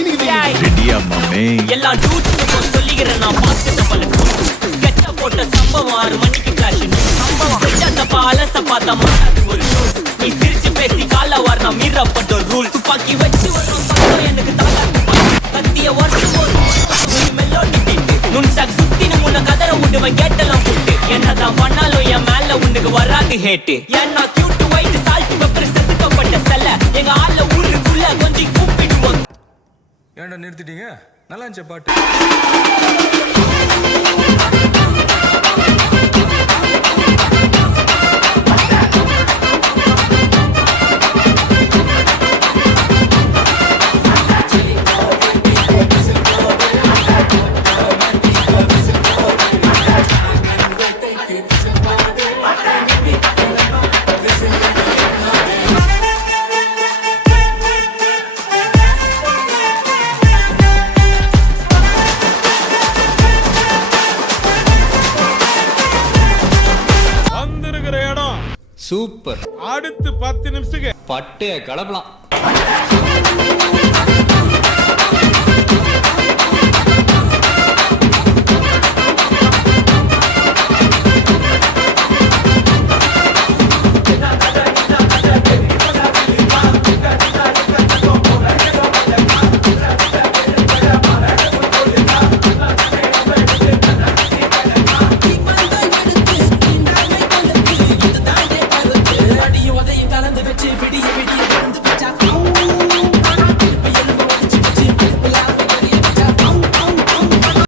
ரெடியா மாமே எல்லாம் டூட்ஸ் சொல்லிக்கிறேன் நான் பார்த்துட்ட பல ஸ்கெட்ச போட்ட சம்பவம் 6 மணிக்கு கிளாஷ் சம்பவம் செஞ்சாதப்பா அலச பார்த்தா மாட்டாது ஒரு நியூஸ் நீ சிரிச்சு பேசி கால வார் நான் மீறப்பட்ட ரூல் துப்பாக்கி வச்சு வரும் சத்தம் எனக்கு தாளாட்டு கத்திய வருஷம் ஒரு மெலோடி பீட் நுண்சாக் சுத்தின முன்ன கதற விடுவேன் கேட்டெல்லாம் போட்டு என்னதான் பண்ணாலும் என் மேல உனக்கு வராது ஹேட்டு ஏன்னா கியூட் ஒயிட் சால்ட் பெப்பர் செதுக்கப்பட்ட செல்ல எங்க ஆள ஊருக்குள்ள கொஞ்சம் கூப்பிடுவோம். ஏன்டா நிறுத்திட்டீங்க? நல்லா இருந்துச்சு பாட்டு. சூப்பர். அடுத்து 10 நிமிஷத்துக்கு பட்டைய கலப்பலாம்.